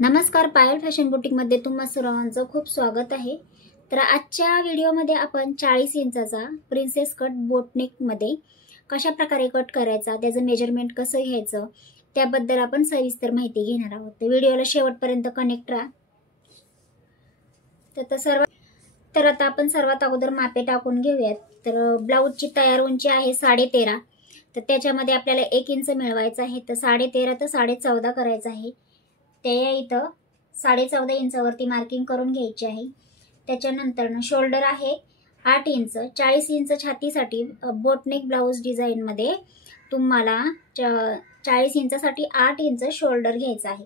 नमस्कार, पायल फॅशन बुटीकमध्ये तुम्हा सर्वांचं खूप स्वागत आहे। तर आजच्या व्हिडिओमध्ये आपण 40 इंचाचा प्रिन्सेस कट बोटनेक मध्ये कशा प्रकारे कट करायचा, त्याचं मेजरमेंट कसं घ्यायचं त्याबद्दल आपण सविस्तर माहिती घेणार आहोत। तर व्हिडिओला शेवटपर्यंत कनेक्ट राहा। तर आता आपण सर्वात अगोदर मापे टाकून घेऊयात। तर ब्लाऊजची तयार उंची आहे 13.5, तर त्याच्यामध्ये आपल्याला 1 इंच मिळवायचं आहे। तर 13.5 ते 14.5 करायचं आहे। ते इथं 14.5 इंचावरती मार्किंग करून घ्यायची आहे। त्याच्यानंतर शोल्डर आहे 8 इंच। 40 इंच छातीसाठी बोटनेक ब्लाउज डिझाइन मध्ये तुम्हाला 40 इंचासाठी 8 इंच शोल्डर घ्यायचा आहे।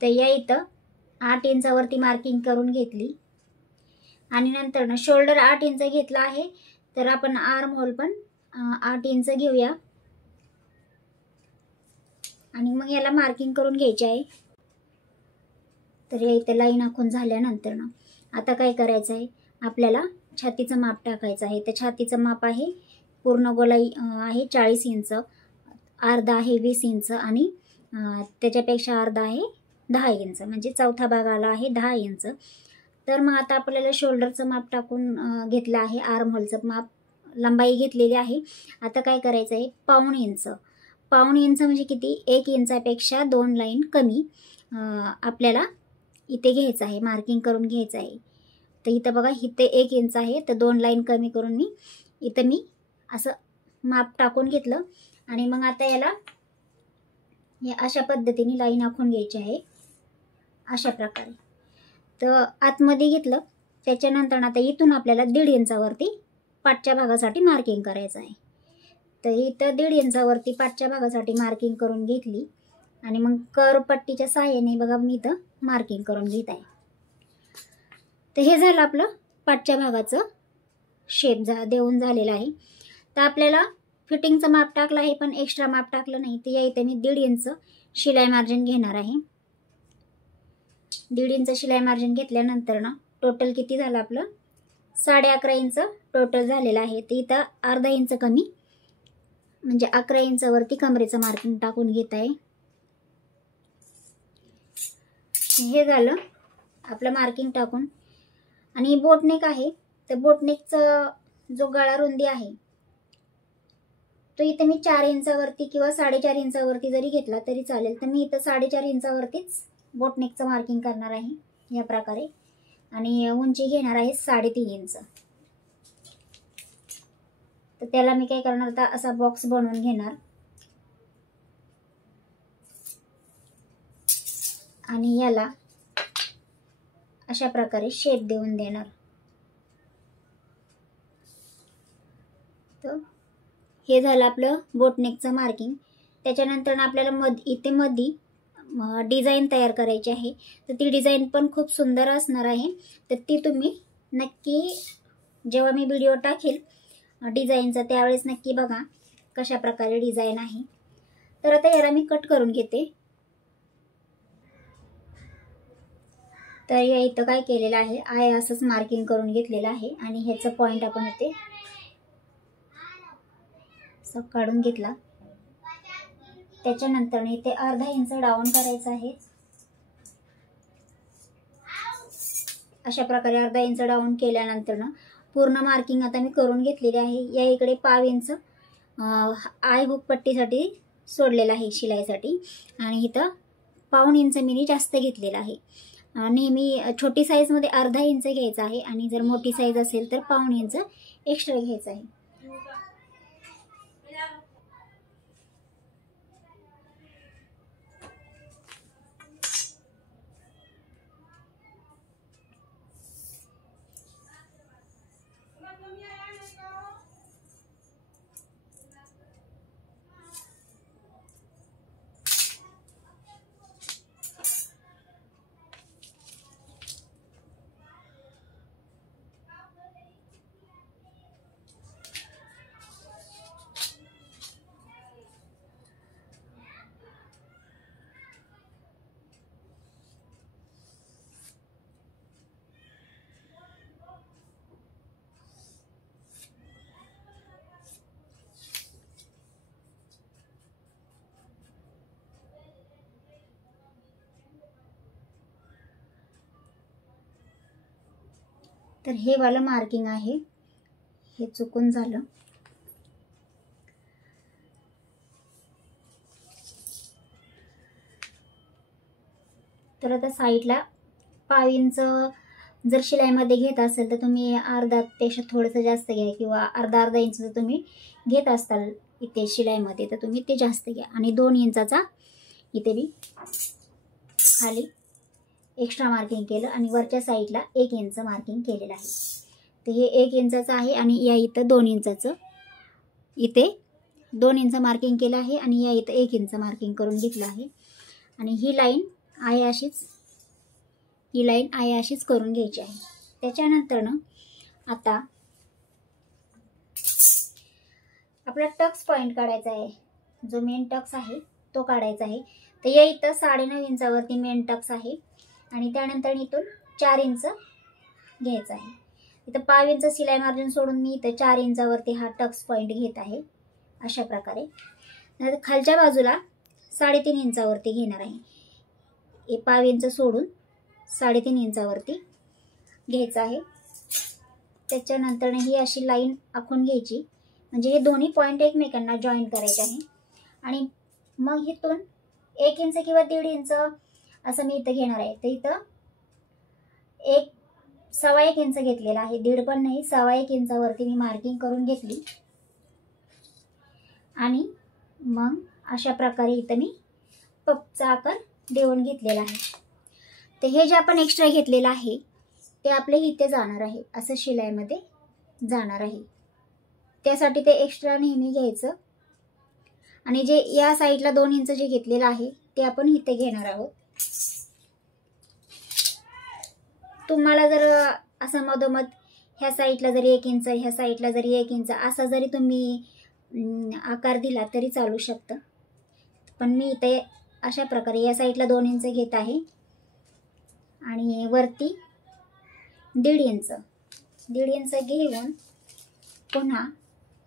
तर या इथं 8 इंचावरती मार्किंग करून घेतली आणि नंतर शोल्डर 8 इंच घेतला आहे। तर आपण आर्म होल पण 8 इंच घेऊया आणि मग याला मार्किंग करून घ्यायची आहे। तर या इथे लाईन आखून झाल्यानंतर आता काय करायचं आहे, आपल्याला छातीचं माप टाकायचं आहे। तर छातीचं माप आहे पूर्ण गोलाई आहे 40 इंच, अर्धा आहे 20 इंच आणि त्याच्यापेक्षा अर्धा आहे 10 इंच, म्हणजे चौथा भाग आला आहे 10 इंच। तर मग आता आपल्याला शोल्डरचं माप टाकून घेतलं आहे, आर्म होलचं माप लंबाई घेतलेली आहे। आता काय करायचं आहे, पाऊण इंच म्हणजे किती, 1 इंचापेक्षा 2 लाईन कमी आपल्याला इथे घ्यायचं आहे, मार्किंग करून घ्यायचं आहे। तर इथं बघा, इथे 1 इंच आहे, तर 2 लाईन कमी करून मी असं माप टाकून घेतलं आणि मग आता याला अशा पद्धतीने लाईन आखून घ्यायची आहे, अशा प्रकारे। तर आतमध्ये घेतलं, त्याच्यानंतर आता इथून आपल्याला 1.5 इंचावरती पाठच्या भागासाठी मार्किंग करायचं आहे। तर इथं 1.5 इंचावरती पाठच्या भागासाठी मार्किंग करून घेतली आणि मग कर्व पट्टीच्या सहाय्याने बघा मी इथं मार्किंग करून घेत आहे। तर हे झालं आपलं पाठच्या भागाचं शेप देऊन झालेलं आहे। तर आपल्याला फिटिंगचं माप टाकलं आहे पण एक्स्ट्रा माप टाकलं नाही। तर या इथे मी 1.5 इंच शिलाई मार्जिन घेणार आहे। 1.5 इंच शिलाई मार्जिन घेतल्यानंतर टोटल किती झालं आपलं, 11.5 इंच टोटल झालेलं आहे। तर इथं अर्धा इंच कमी म्हणजे 11 इंचावरती कमरेचं मार्किंग टाकून घेत आहे। हे झालं आपलं मार्किंग टाकून। आणि बोटनेक आहे, तर बोटनेकचं जो गळा रुंदी आहे तो इथे मी 4 इंचावरती किंवा 4.5 इंचावरती जरी घेतला तरी चालेल। तर मी इथं 4.5 इंचावरतीच बोटनेकचं मार्किंग करणार आहे या प्रकारे आणि उंची घेणार आहे 3.5 इंच। तर त्याला मी काय करणार, आता असा बॉक्स बनवून घेणार आणि याला अशा प्रकारे शेप देऊन देणार। तर हे झालं आपलं बोटनेकचं मार्किंग। त्याच्यानंतर आपल्याला इथे मध्ये डिझाईन तयार करायची आहे। तर ती डिझाईन पण खूप सुंदर असणार आहे। तर ती तुम्ही नक्की जेव्हा मी व्हिडिओ टाकेल डिझाईनचा त्यावेळेस नक्की बघा कशा प्रकारे डिझाईन आहे। तर आता याला मी कट करून घेते। तर या इथं काय केलेलं आहे असंच मार्किंग करून घेतलेलं आहे आणि ह्याचं पॉइंट आपण इथे सब काढून घेतला। त्याच्यानंतर इथे अर्धा इंच डाऊन करायचं आहे, अशा प्रकारे अर्धा इंच डाऊन केल्यानंतर पूर्ण मार्किंग आता मी करून घेतलेली आहे। या इकडे पाव इंच आय हुक पट्टीसाठी सोडलेला आहे शिलाईसाठी आणि इथं पाऊण इंच मी जास्त घेतलेला आहे। नेहमी छोटी साईज मध्ये अर्धा इंच घ्यायचा आहे आणि जर मोठी साईज असेल तर पाऊण इंच एक्स्ट्रा घ्यायचा आहे। तर हे वालं मार्किंग आहे, हे चुकून झालं. तर आता साईडला 5 इंच जर शिलाईमध्ये घेत असेल तर तुम्ही अर्धापेक्षा थोडंसं जास्त घ्या, किंवा अर्धा इंच जर तुम्ही घेत असाल इथे शिलाईमध्ये तर तुम्ही ते जास्त घ्या. आणि 2 इंचाचा इथे मी खाली एक्स्ट्रा मार्किंग केलं आणि वरच्या साईडला 1 इंच मार्किंग केलेलं आहे. तर हे 1 इंचाचं आहे आणि या इथं 2 इंचाचं, इथे 2 इंच मार्किंग केलं आहे आणि या इथं 1 इंच मार्किंग करून घेतलं आहे. आणि ही लाईन आहे अशीच करून घ्यायची आहे. त्याच्यानंतर ना आता आपला टक्स पॉईंट काढायचा आहे, जो मेन टक्स आहे तो काढायचा आहे. तर या इथं 9.5 इंचावरती मेन टक्स आहे आणि त्यानंतर इथून 4 इंच घ्यायचा आहे. इथं 5 इंच शिलाई मार्जिन सोडून मी इथं 4 इंचावरती हा टक्स पॉईंट घेत आहे अशा प्रकारे. नंतर खालच्या बाजूला 3.5 इंचावरती घेणार आहे. हे 5 इंच सोडून 3.5 इंचावरती घ्यायचं आहे. त्याच्यानंतर ही अशी लाईन आखून घ्यायची, म्हणजे हे दोन्ही पॉईंट एकमेकांना जॉईन करायचे आहे. आणि मग इथून 1 इंच किंवा 1.5 इंच असं मी इथं घेणार आहे. तर इथं 1.25 इंच घेतलेला आहे, 1.5 पण नाही, 1.25 इंचावरती मी मार्किंग करून घेतली. आणि मग अशा प्रकारे इथं मी पपचा आकार देऊन घेतलेला आहे. तर हे जे आपण एक्स्ट्रा घेतलेलं आहे ते आपले इथे जाणार आहे, असं शिलाईमध्ये जाणार आहे. त्यासाठी ते एक्स्ट्रा नेहमी घ्यायचं. आणि जे या साईडला 2 इंच जे घेतलेलं आहे ते आपण इथे घेणार आहोत. तुम्हाला जर असं मधोमध ह्या साईडला जरी 1 इंच, ह्या साईडला जरी 1 इंच असा जरी तुम्ही आकार दिला तरी चालू शकतं. पण मी इथे अशा प्रकारे या साईडला 2 इंच घेत आहे आणि वरती 1.5 इंच घेऊन पुन्हा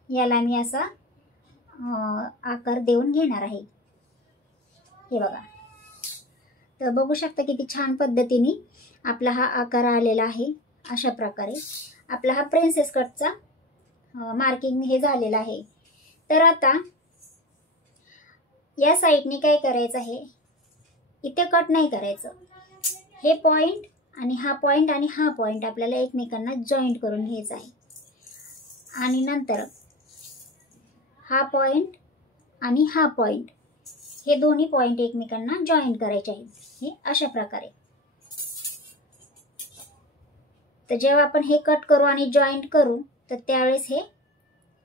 याला मी असा आकार देऊन घेणार आहे. हे बघा, तर बघू शकता किती छान पद्धतीने आपला हा आकार आलेला आहे. अशा प्रकारे आपला हा प्रिन्सेस कटचा मार्किंग हे झालेला आहे. तर आता या साईडने काय करायचं आहे, इथे कट नाही करायचं. हे पॉइंट आणि हा पॉइंट आपल्याला एकमेकांना जॉईंट करून घ्यायचा आहे. आणि नंतर हा पॉइंट आणि हा पॉइंट हे दोन्ही पॉइंट एकमेकांना जॉईन करायचे आहेत, हे अशा प्रकारे. तर जेव्हा आपण हे कट करू आणि जॉईंट करू तर त्यावेळेस हे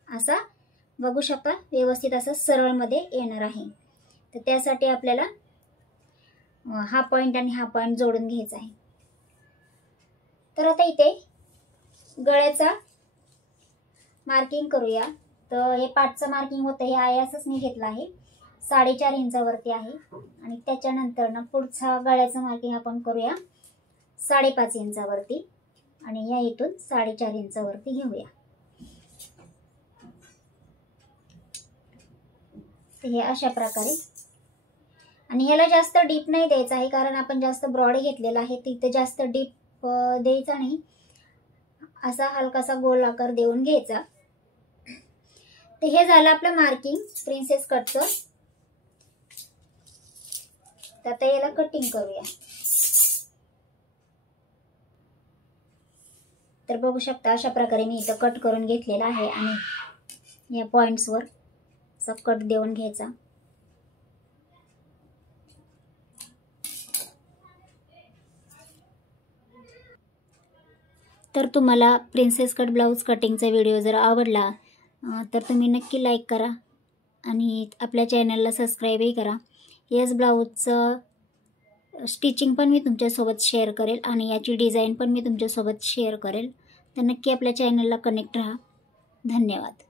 असा बघू शकता व्यवस्थित असं सरळ मध्ये येणार आहे. तर त्यासाठी आपल्याला हा पॉइंट आणि हा पॉइंट जोडून घ्यायचा आहे. तर आता इथे गळ्याचा मार्किंग करूया. तर हे पाठचं मार्किंग होतं, हे आयासच मी घेतलं आहे, 4.5 इंचावरती आहे. आणि त्याच्यानंतर ना पुढचा गळ्याचं मार्किंग आपण करूया 5.5 इंचावरती आणि या इथून 4.5 इंचावरती घेऊया. तर हे अशा प्रकारे. आणि ह्याला जास्त डीप नाही द्यायचं आहे, कारण आपण जास्त ब्रॉड घेतलेला आहे, तिथे जास्त डीप द्यायचा नाही, असा हलकासा गोल आकार देऊन घ्यायचा. तर हे झालं आपलं मार्किंग प्रिन्सेस कटचं. तर आता याला कटिंग करूया. तर बघू शकता अशा प्रकारे मी इथं कट करून घेतलेला आहे आणि या पॉइंट्सवर असा कट देऊन घ्यायचा. तर तुम्हाला प्रिन्सेस कट ब्लाऊज कटिंगचा व्हिडिओ जर आवडला तर तुम्ही नक्की लाईक करा आणि आपल्या चॅनलला सबस्क्राईबही करा. याच ब्लाऊजचं स्टिचिंग पण मी तुमच्यासोबत शेअर करेल आणि याची डिझाईन पण मी तुमच्यासोबत शेअर करेल. तर नक्की आपल्या चॅनलला कनेक्ट राहा. धन्यवाद.